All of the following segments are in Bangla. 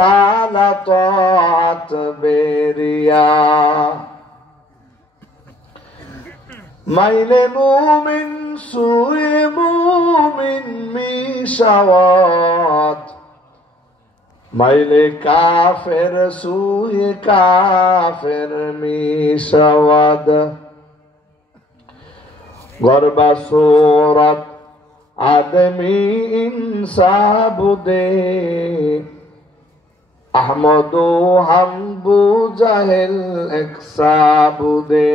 طاعت بریا মাইলে মুমিন সুয়ে মুমিন মিশাওয়াত মাইলে কাফের সুয়ে কাফের মিশাওয়াত গরবা সুরাত আদমি ইনসাবুদে আহমদু হামবু জাহেল একসাবুদে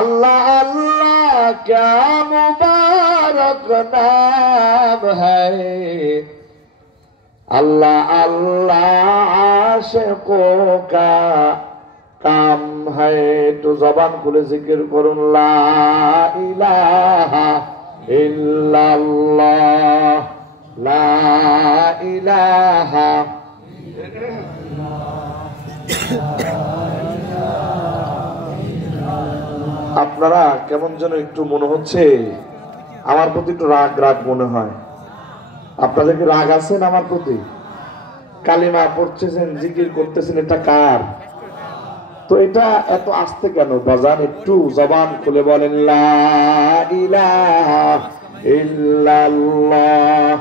अल्लाह अल्लाह क्या मुबारक नाम है अल्लाह अल्लाह आशिकों का काम है तो ज़बान खुले जिक्र करूं ला इलाहा इल्लल्लाह ला इलाहा আপনারা কেমন যেন একটু মনে হচ্ছে আমার প্রতি একটু রাগ রাগ মনে হয়। আপনাদের কি রাগ আছেন আমার প্রতি? কালিমা পড়তেছেন, জিকির করতেছেন, এটা কার? তো এটা এত আস্তে কেন বাজান? একটু জবান খুলে বলেন লা ইলাহা ইল্লাল্লাহ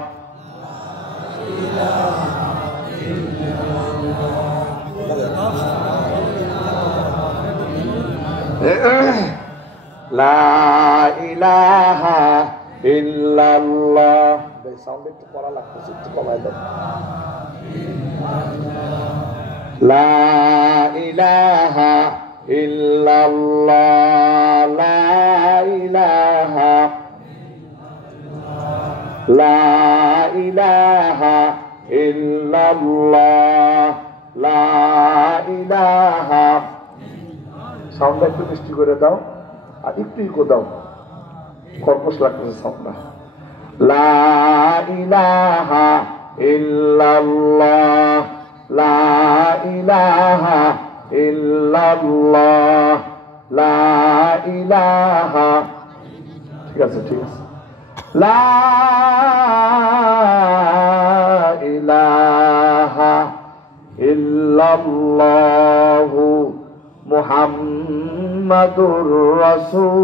লা ইলাহা ইল্লাল্লাহ। এই সাউন্ড একটু করা লাগতেছে, একটু কমাই দাও। লা ইলাহা ইল্লাল্লাহ লা ইলাহা লা ইলাহা ইল্লাল্লাহ লা ইলাহা। সাউন্ডটা একটু মিষ্টি করে দাও আর একটু ইকো দাও, কর্কশ লাগতেছে সাউন্ডটা। লা ইলাহা ইল্লাল্লাহ লা ইলাহা ইল্লাল্লাহ লা ইলাহা। ঠিক আছে, ঠিক আছে। লা ইলাহা ইল্লাল্লাহু মুহাম্মাদুর রাসূলুল্লাহ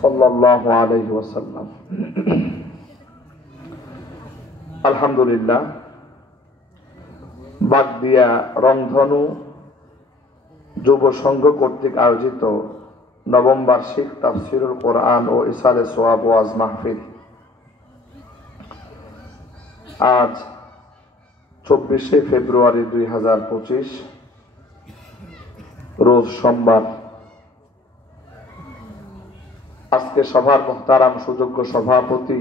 সাল্লাল্লাহু আলাইহি ওয়াসাল্লাম। আলহামদুলিল্লাহ, বাগদিয়া রংধনু যুব সংঘ কর্তৃক আয়োজিত নবম বার্ষিক তাফসীরুল কোরআন ও ইসালে সোয়াব ওয়াজ মাহফিল আজ 24শে ফেব্রুয়ারি 2025 রোজ সোমবার। আজকে সভার মুহতারাম সুযোগ্য সভাপতি,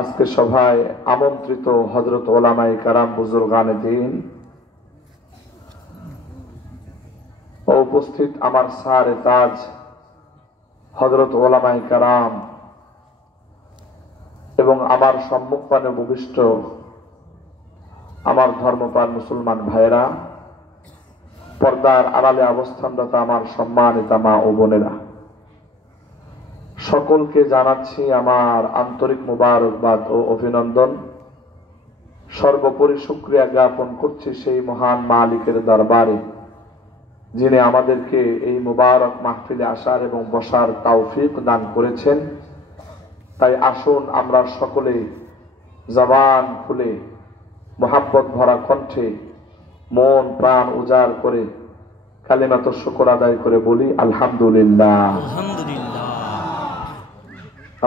আজকে সভায় আমন্ত্রিত হযরত উলামায়ে কেরাম বুজুর্গানে দ্বীন ও উপস্থিত আমার সারে তাজ হযরত উলামায়ে কেরাম এবং আমার সম্মুখপানে উপবিষ্ট আমার ধর্মপ্রাণ মুসলমান ভাইয়েরা, পর্দার আড়ালে অবস্থানরত আমার সম্মানিতা মা ও বোনেরা, সকলকে জানাচ্ছি আমার আন্তরিক মুবারকবাদ ও অভিনন্দন। সর্বোপরি শুকরিয়া জ্ঞাপন করছি সেই মহান মালিকের দরবারে, যিনি আমাদেরকে এই মুবারক মাহফিলে আসার এবং বসার তৌফিক দান করেছেন। তাই আসুন আমরা সকলে জবান খুলে মোহাব্বত ভরা কণ্ঠে মন প্রাণ উজাড় করে কালিমাত শুকর আদায় করে বলি আলহামদুলিল্লাহ।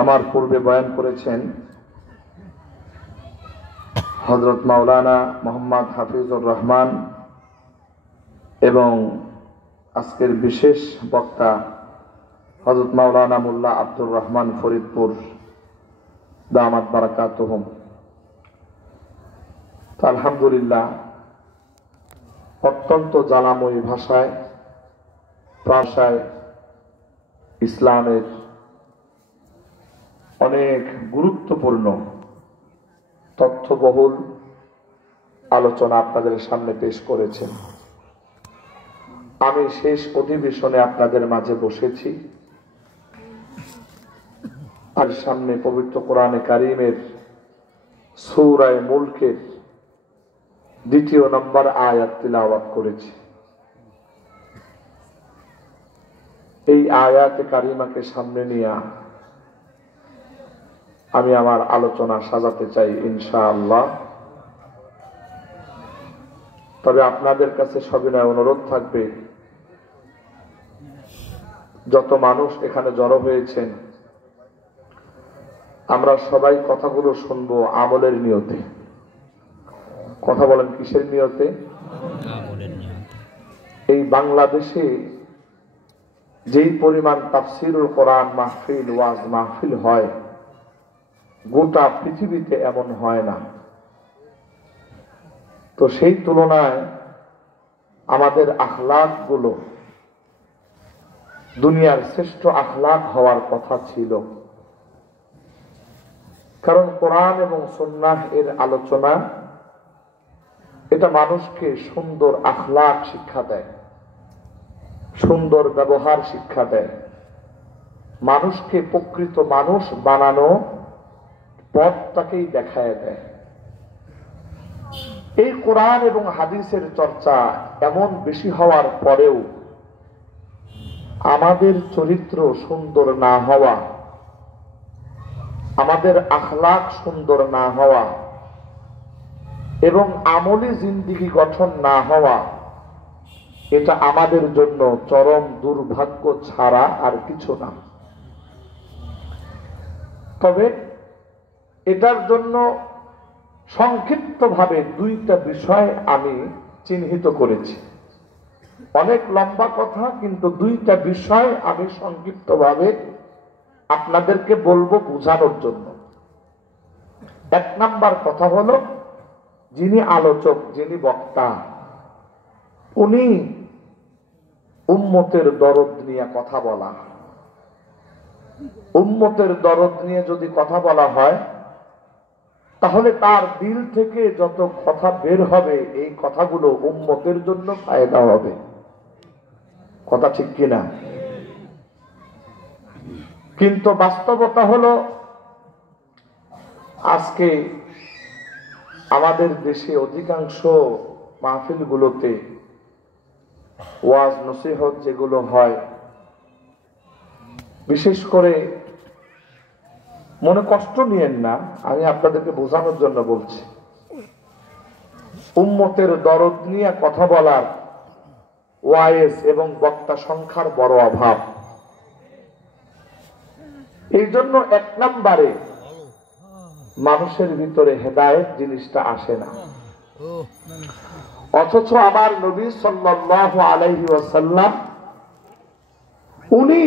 আমার পূর্বে বয়ান করেছেন হযরত মাওলানা মোহাম্মদ হাফিজুর রহমান এবং আজকের বিশেষ বক্তা হযরত মাওলানা মুল্লা আব্দুর রহমান ফরিদপুর দামাত বারাকাতুহুম। আলহামদুলিল্লাহ, অত্যন্ত জানাময়ী ভাষায় ইসলামের অনেক গুরুত্বপূর্ণ তথ্যবহুল আলোচনা আপনাদের সামনে পেশ করেছেন। আমি শেষ অধিবেশনে আপনাদের মাঝে বসেছি। আর সামনে পবিত্র কোরআনে কারীমের সূরা মুলকের 2 নম্বর আয়াত তিলাওয়াত করেছি। এই আয়াতে কারিমাকে সামনে নিয়ে আমি আমার আলোচনা সাজাতে চাই ইনশাআল্লাহ। তবে আপনাদের কাছে সবিনয় অনুরোধ থাকবে, যত মানুষ এখানে জড়ো হয়েছেন আমরা সবাই কথাগুলো শুনবো আমলের নিয়তে। কথা বলেন কিসের নিয়তে? এই বাংলাদেশে যেই পরিমাণ তাফসীরুল কোরআন মাহফিল, ওয়াজ মাহফিল হয়, গোটা পৃথিবীতে এমন হয় না। তো সেই তুলনায় আমাদের আখলাক গুলো দুনিয়ার শ্রেষ্ঠ আখলাক হওয়ার কথা ছিল। কারণ কোরআন এবং সুন্নাহ এর আলোচনা এটা মানুষকে সুন্দর আখলাক শিক্ষা দেয়, সুন্দর ব্যবহার শিক্ষা দেয়, মানুষকে প্রকৃত মানুষ বানানো পথটাকেই দেখায় দেয়। এই কোরআন এবং হাদিসের চর্চা এমন বেশি হওয়ার পরেও আমাদের চরিত্র সুন্দর না হওয়া, আমাদের আখলাক সুন্দর না হওয়া এবং আমলি জিন্দেগি গঠন না হওয়া, এটা আমাদের জন্য চরম দুর্ভাগ্য ছাড়া আর কিছু না। তবে এটার জন্য সংক্ষিপ্তভাবে 2টা বিষয় আমি চিহ্নিত করেছি। অনেক লম্বা কথা, কিন্তু 2টা বিষয় আমি সংক্ষিপ্তভাবে আপনাদেরকে বলবো বোঝানোর জন্য। 1 নাম্বার কথা হলো, যিনি আলোচক, যিনি বক্তা, উনি উম্মতের দরদ নিয়ে কথা বলা। উম্মতের দরদ নিয়ে যদি কথা বলা হয় তাহলে তার দিল থেকে যত কথা বের হবে এই কথাগুলো উম্মতের জন্য ফায়দা হবে। কথা ঠিক কিনা? কিন্তু বাস্তবতা হলো আজকে আমাদের দেশে অধিকাংশ মাহফিলগুলোতে ওয়াজ নসিহত যেগুলো হয়, বিশেষ করে মনে কষ্ট নিয়েন না, আমি আপনাদেরকে বোঝানোর জন্য বলছি, উম্মতের দরদ নিয়ে কথা বলার ওয়াইজ এবং বক্তা সংখ্যার বড় অভাব। এই জন্য 1 নম্বরে মানুষের ভিতরে হেদায়েত জিনিসটা আসে না। অথচ আমার নবী সাল্লাল্লাহু আলাইহি ওয়াসাল্লাম উনি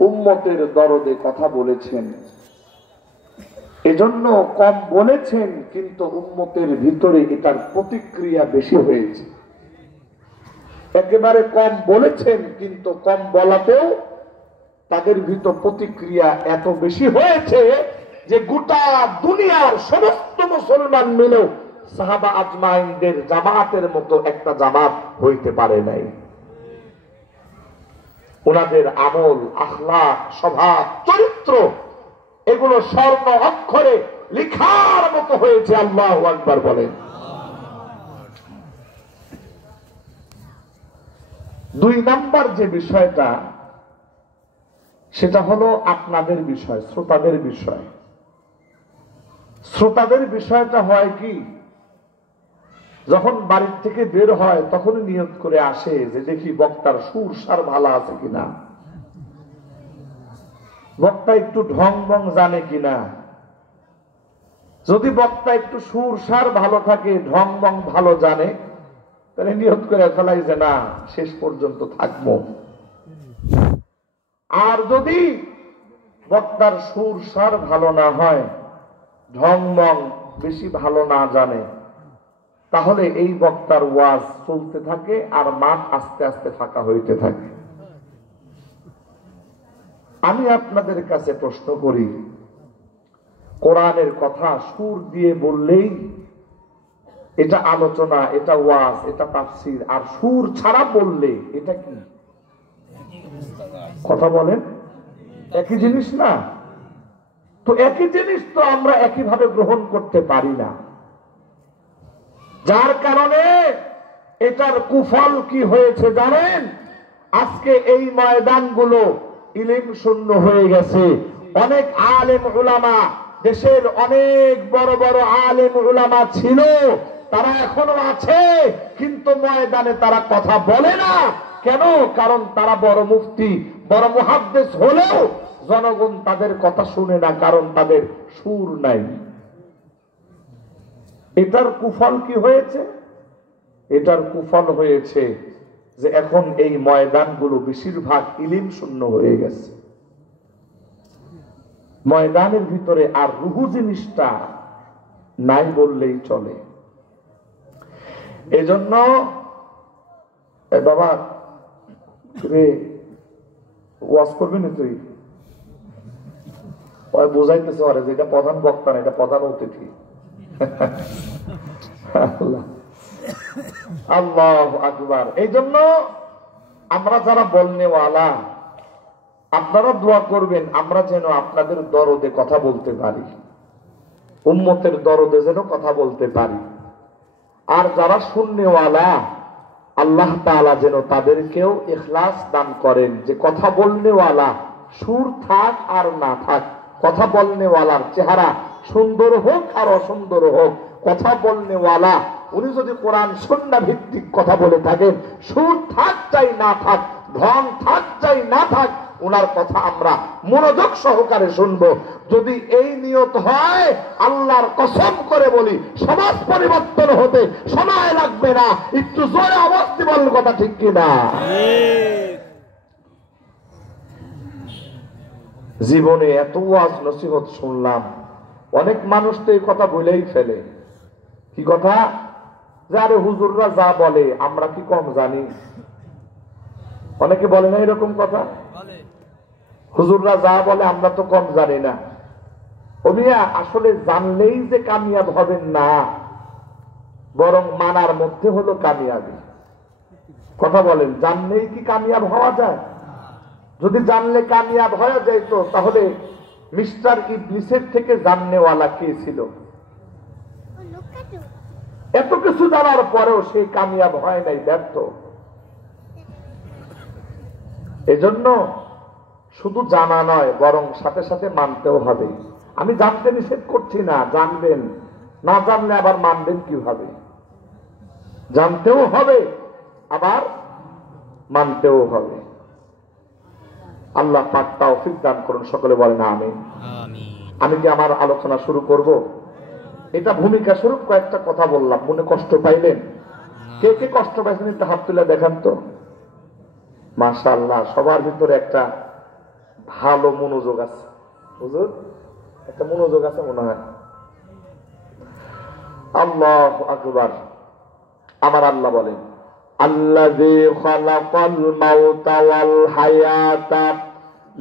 উম্মতের দরদে কথা বলেছেন। এজন্য কম বলেছেন, কিন্তু উম্মতের ভিতরে এটার প্রতিক্রিয়া বেশি হয়েছে। একেবারে কম বলেছেন, কিন্তু কম বলাতেও তাদের ভিতর প্রতিক্রিয়া এত বেশি হয়েছে যে গোটা দুনিয়ার সমস্ত মুসলমান মিলেও সাহাবা আজমাইনদের জামাতের মতো একটা জামাত হইতে পারে নাই। ওনাদের আমল, আখলাক, স্বভাব, চরিত্র এগুলো স্বর্ণ অক্ষরে লেখার মতো হয়েছে। আল্লাহু আকবার বলেন। 2 নাম্বার যে বিষয়টা, সেটা হলো আপনাদের বিষয়, শ্রোতাদের বিষয়। শ্রোতাদের বিষয়টা হয় কি, যখন বাড়ির থেকে বের হয় তখনই নিয়ত করে আসে যে দেখি বক্তার সুর সার ভালো আছে কিনা, বক্তা একটু ঢং বং জানে কিনা। যদি বক্তা একটু সুর সার ভালো থাকে, ঢং বং ভালো জানে, তাহলে নিয়ত করে ফেলাই যে না, শেষ পর্যন্ত থাকবো। আর যদি বক্তার সুর সার ভালো না হয়, ঢং বং বেশি ভালো না জানে, তাহলে এই বক্তার ওয়াজ চলতে থাকে আর মাঠ আস্তে আস্তে ফাঁকা হইতে থাকে। আমি আপনাদের কাছে প্রশ্ন করি, কোরআনের কথা সুর দিয়ে বললেই এটা আলোচনা, এটা ওয়াজ, এটা তাফসীর, আর সুর ছাড়া বললে এটা কি? কথা বলেন। একই জিনিস না তো, একই জিনিস তো আমরা একইভাবে গ্রহণ করতে পারি না, যার কারণে এটার কুফল কি হয়েছে জানেন? আজকে এই ময়দানগুলো ইলম শূন্য হয়ে গেছে। অনেক আলেম উলামা, দেশের অনেক বড় বড় আলেম উলামা ছিল, তারা এখনো আছে, কিন্তু ময়দানে তারা কথা বলে না। কেন? কারণ তারা বড় মুফতি, বড় মুহাদ্দিস হলেও জনগণ তাদের কথা শুনে না, কারণ তাদের সুর নাই। এটার কুফল কি হয়েছে? এটার কুফল হয়েছে যে এখন এই ময়দানগুলো বেশিরভাগ ইলম শূন্য হয়ে গেছে। ময়দানের ভিতরে আর রুহু জিনিসটা নাই বললেই চলে। এজন্য বাবা রে ওয়াজ করবি না তুই? বোঝাইতেছে আরে যে এটা প্রধান বক্তা না, এটা প্রধান অতিথি। আল্লাহু আকবার। এই জন্য আমরা যারা বলনেওয়ালা, আপনারা দোয়া করবেন আমরা যেন আপনাদের দরদে কথা বলতে পারি, উম্মতের দরদে যেন কথা বলতে পারি। আর যারা শুননেওয়ালা, আল্লাহ তাআলা যেন তাদেরকেও ইখলাস দান করেন, যে কথা বলনেওয়ালা সুর থাক আর না থাক, কথা বলনেওয়ালার চেহারা সুন্দর হোক আর অসুন্দর হোক, কথা বলনেওয়ালা উনি যদি কোরআন সুন্নাহ ভিত্তিক কথা বলে থাকেন, সুর থাক চাই না থাক, ধন থাক চাই না থাক, ওনার কথা আমরা মনোযোগ সহকারে শুনবো। যদি এই নিয়ত হয়, আল্লাহর কসম করে বলি সমাজ পরিবর্তন হতে সময় লাগবে না। একটু জোরে আওয়াজ দিয়ে বলুন, কথা ঠিক কিনা? জীবনে এত ওয়াজ নসিহত শুনলাম, অনেক মানুষ তো এই কথা বলেই ফেলে। কি কথা? যে আরে হুজুররা যা বলে আমরা কি কম জানি? অনেকে বলে না এরকম কথা, হুজুররা যা বলে আমরা তো কম জানি না। ওমিয়া আসলে জানলেই যে কামিয়াব হবেন না, বরং মানার মধ্যে হলো কামিয়াবি। কথা বলেন, জানলেই কি কামিয়াব হওয়া যায়? যদি জানলে কামিয়াব হয়ে যেত, তাহলে মিস্টার ইবলিসের থেকে জাননেওয়ালা কে ছিল? এত কিছু জানার পরেও সে কামিয়াব হয় নাই, ব্যর্থ। এজন্য শুধু জানা নয়, বরং সাথে সাথে মানতেও হবে। আমি জানতে নিষেধ করছি না, জানবেন, না জানলে আবার মানবেন কিভাবে? জানতেও হবে, আবার মানতেও হবে। আল্লাহ পাক তৌফিক দান করুন, সকলে বলেন আমিন। আমি কি আমার আলোচনা শুরু করব? এটা ভূমিকা স্বরূপ কয়েকটা কথা বললাম, মনে কষ্ট পাইলেন? কে কে কষ্ট পাইছেন একটু হাত তুলে দেখান তো। মাশাআল্লাহ, সবার ভিতরে একটা ভালো মনোযোগ আছে। হুজুর একটা মনোযোগ আছে মনে হয়। আল্লাহু আকবার। আমার আল্লাহ বলেন, আল্লাযী খালাকাল মাউতা ওয়াল হায়াতা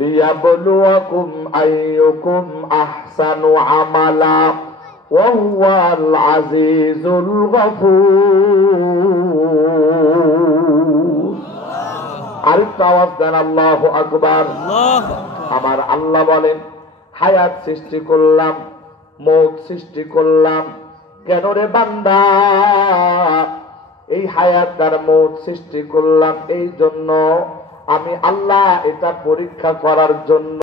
লিয়াবলুয়াকুম আইয়ুকুম আহসানু আমালা ওয়া হুয়াল আজিজুল গফুর। আরেকটা আওয়াজ দেন, আল্লাহু আকবার। আমার আল্লাহ বলেন, হায়াত সৃষ্টি করলাম, মৌত সৃষ্টি করলাম। কেন রে বান্দা? এই হায়াত আর মৌত সৃষ্টি করলাম এই জন্য, আমি আল্লাহ এটা পরীক্ষা করার জন্য।